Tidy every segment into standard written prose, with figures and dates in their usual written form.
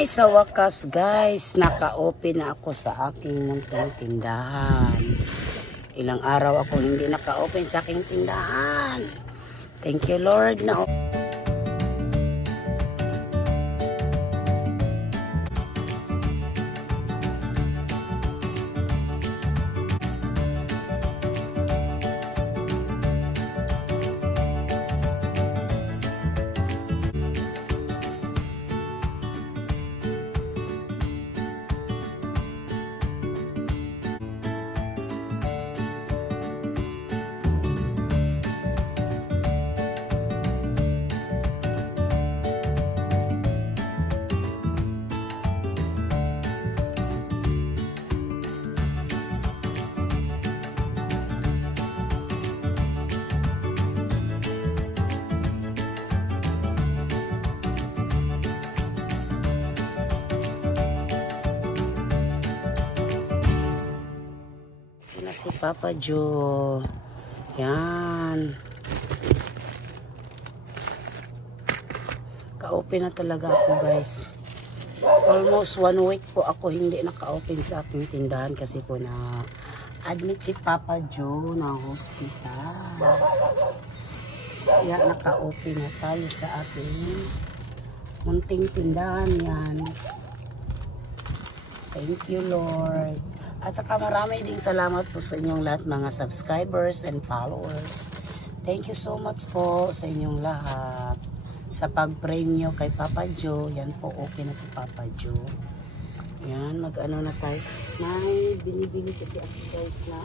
Ay, sa wakas guys, naka-open na ako sa aking munting tindahan. Ilang araw ako hindi naka-open sa aking tindahan. Thank you Lord na si Papa Joe. Yan. Ka-open na talaga ako guys. Almost 1 week po ako hindi naka-open sa aking tindahan kasi po na admit si Papa Joe na hospital. Kaya naka-open na tayo sa ating munting tindahan yan. Thank you Lord. At saka marami ding salamat po sa inyong lahat mga subscribers and followers. Thank you so much po sa inyong lahat. Sa pag-pray nyo kay Papa Joe, yan po okay na si Papa Joe. Yan, mag-ano na tayo. May binibili kasi ako guys na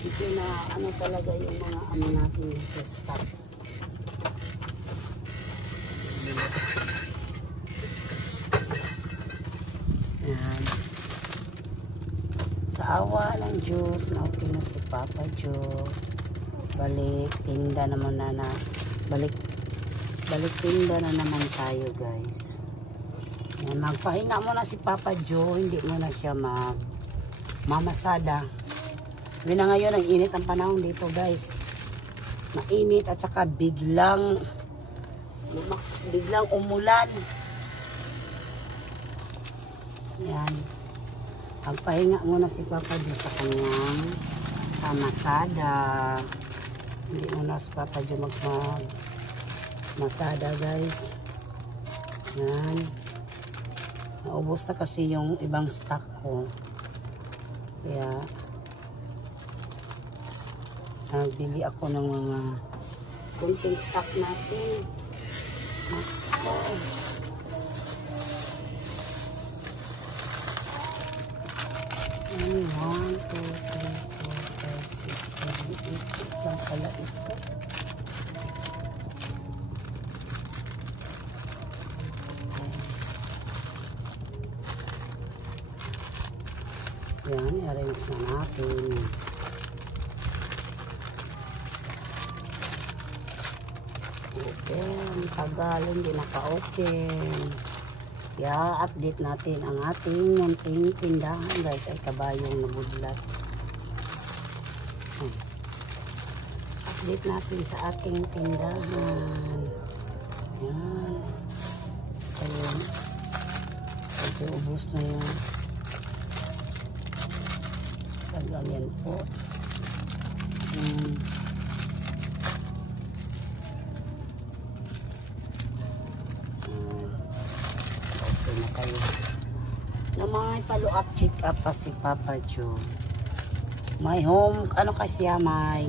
dito na ano talaga yung mga ano natin dito stock. Yan. Sa awa ng Diyos na okay na si Papa Joe. Balik tinda naman na balik tinda na naman tayo guys. Yan, magpahinga muna si Papa Joe, hindi muna siya mamasada. Hindi na ngayon ang init ang panahon dito guys. Mainit at saka biglang umulan. Yan. Magpahinga muna si Papa Joe sa kanyang masada. Hindi muna si Papa Joe masada guys. Yan. Naubos na kasi yung ibang stock ko. Kaya nagbili ako ng mga kunting stock natin. Yan, 1, 2, 3, 4, 5, 6, 7, 8 lang pala ito. Yan, i-arrange na natin. Open, tagal, hindi naka-open. Kaya update natin ang ating munting tindahan guys. Ay kabayong nabudlat. Update natin sa ating tindahan. Yan. Ayun. Ito ubos na yan. Tagal yan po. Na kayo na may follow-up check-up pa si Papa Joe. May home, ano kasi may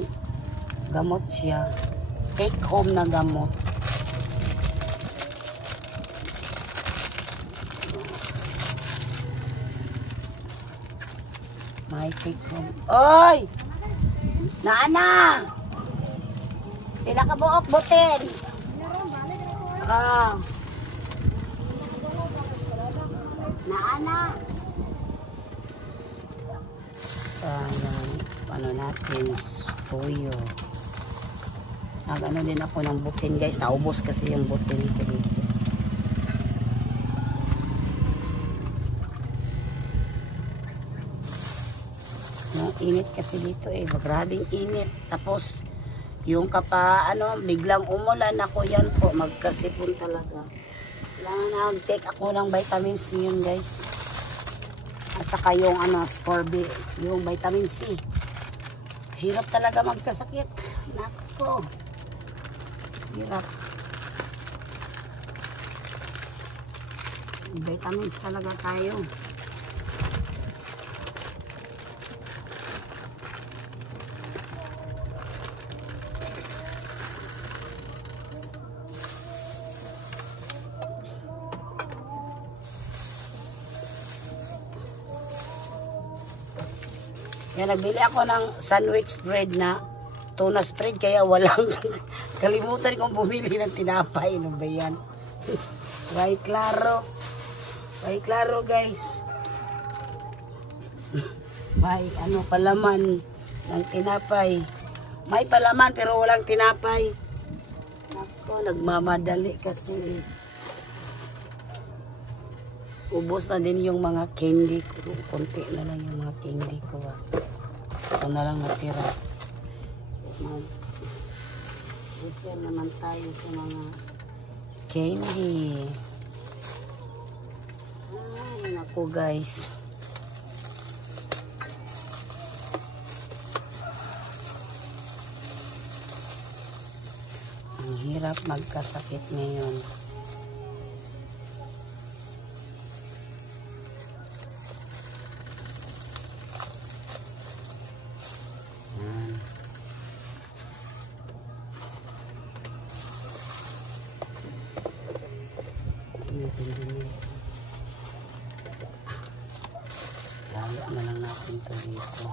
gamot siya. Take home na gamot. May take home. Oy! Naana! Pila ka buok butin? Ah. Naana. Ano natin, toyo. Nag-ano din ako ng butin guys. Naubos kasi yung butin ko dito. Yung init kasi dito eh. Magrabing init. Tapos yung biglang umulan ako yan po. Magkasipon talaga. Nag-take ako ng vitamins yun guys. At saka yung ascorbi, yung vitamin C. Hirap talaga magkasakit. Nako. Hirap. Vitamins talaga tayo. Kaya nagbili ako ng sandwich bread na tuna spread kaya walang kalimutan kong bumili ng tinapay. Ano ba yan? Way klaro. Way klaro guys. May palaman ng tinapay. May palaman pero walang tinapay. Ako, nagmamadali kasi. Ubos na din yung mga candy ko. Konti na lang yung mga candy ko. Ito na lang natira. Mag-repair naman tayo sa mga candy. Ay, naku guys. Ang hirap magkasakit ngayon. Lalo na lang natin ito dito.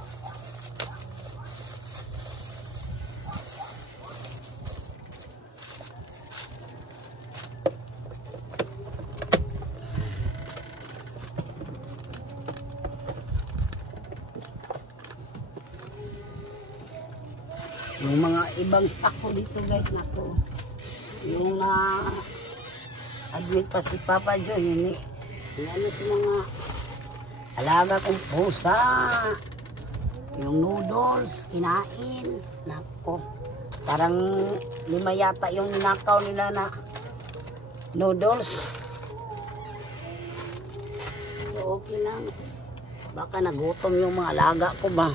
Yung mga ibang stock ko dito guys, nako. Yung admit pa si Papa John, yun sa mga alaga kong pusa. Yung noodles, kinain. Nako. Parang 5 yata yung ninakaw nila na noodles. So, okay lang. Baka nagutom yung mga alaga ko ba.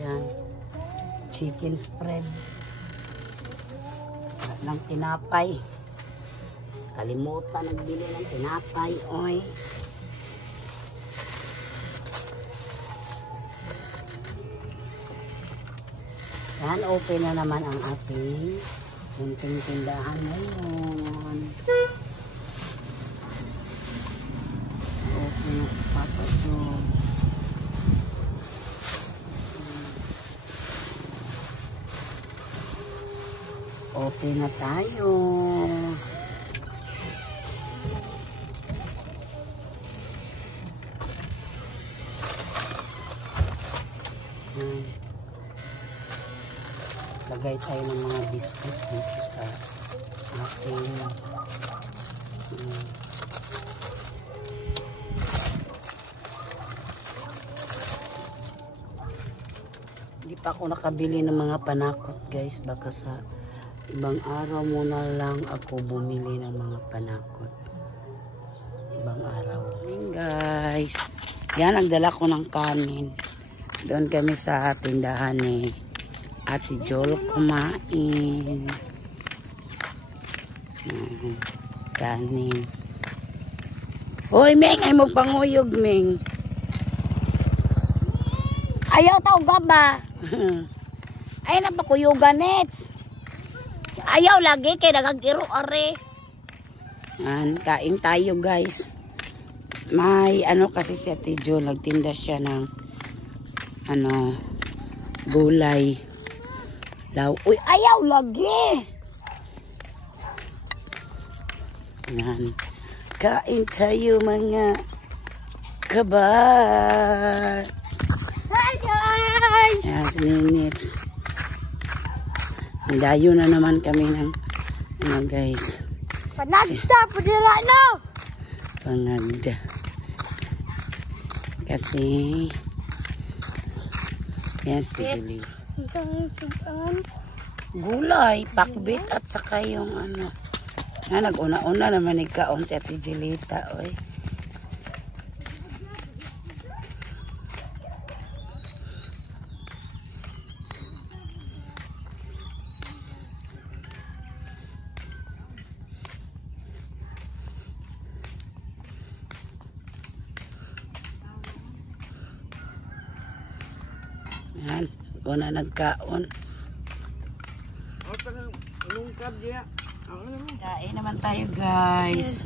Yan. Chicken spread. Ng tinapay. Kalimutan nagbili ng tinapay. Oy. Yan, open na naman ang ating munting tindahan ngayon. Open na si Papa John. Open na tayo. Lagay tayo ng mga biscuit dito sa ating hindi pa ako nakabili ng mga panakot guys, baka sa ibang araw muna lang ako bumili ng mga panakot. Ibang araw guys. Yan, nagdala ko ng kanin. Doon kami sa tindahan ni Ate Jol kumain. Kanin. Hoy, Meng, ay magpanguyog, Meng. Ayaw tao gaba. Ay, napakuyugan, net. Ayaw lagi, kaya nagagiro, are. Kain tayo, guys. May, kasi si Ate Jol, nagtinda siya ng, gulay. Uy, ayaw lagi. Yan. Kain tayo mga kabar. Hi guys! Yan, minutes. Dayo na naman kami ng guys. Panagda po dira no. Pangagda. Kasi yan si Julie. Gulay, pakbit at saka yung ano. Nag-una-una naman ikaon si Ate Julita, oy. Yan, una nagkaon. Kain naman tayo guys.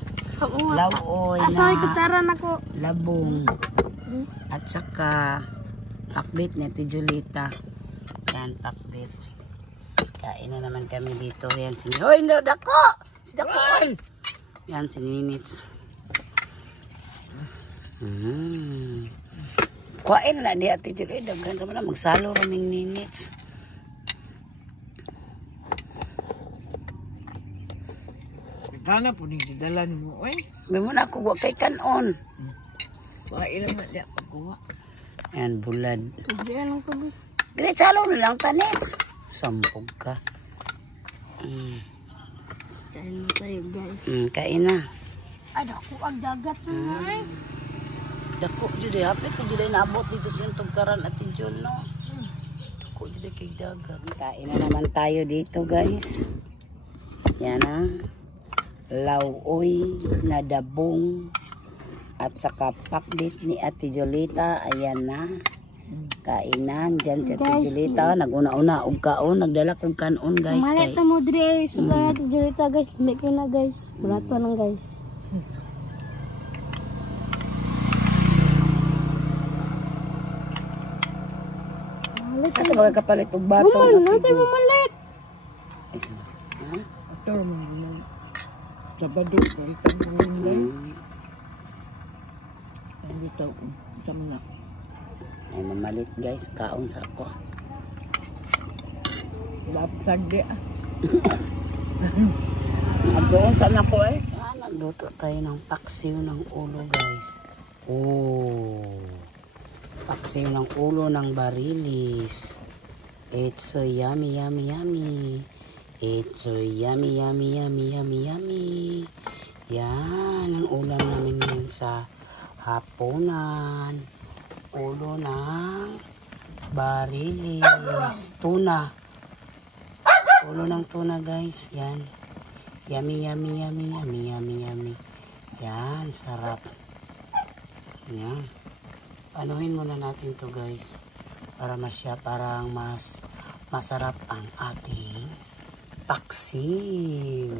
Lawoy Asoy na kutsara nako. labong. At saka pakbit ni Ate Julita. Yan, pakbit. Kain na naman kami dito. Yan si Hoy, no, dako! Si Dako! Yan si Ninits. Kuhain na di Ate Julita. Daghan naman na magsalo raming Ninits. Sana po nagdadala mo, oy. May muna ako wa kay kanon. Kuhain naman niya pagkuha. Yan, bulad. Diyan lang ko. Diretsalo na lang tanits. Sampog ka. Kain mo tayo guys. Kain na. Ay dako ang dagat na. Dako jud hapit na jud naabot dito sa tugkaran at Jol no. Dako jud kay dagat. Kain na naman tayo dito guys. Yan na. Lawoy na dabong at saka pakbit ni Ate Julita. Ayan na. Kainan dyan si Ate Julita. Nag-una-una og kaon. Nagdala kong kanon guys. Malit na mo dre. Suga Ate Julita guys. Make na guys. Burato nang guys. Asa ba kapalit og batong? Natin mo malit. Ay, so, ha? Ito naman naman. Sabado, palitan ko rin lang. Ang bitaw ko. Sama na. Ay, mamalit guys. Kaon sa ako. Laptag di ah. Doon saan ako eh? Nagluto tayo ng paksiw ng ulo guys. Oh. Paksiw ng ulo ng barilis. It's so yummy, yummy, yummy. It's so yummy, yummy, yummy, yummy, yummy. Yan ang ulam namin ngayon sa hapunan. Ulo ng barilis. Tuna. Ulo ng tuna guys. Yan. Yummy, yummy, yummy, yummy, yummy, yummy. Yan, sarap. Yan. Panuhin muna natin to guys. Para parang mas masarap ang ating paksiw.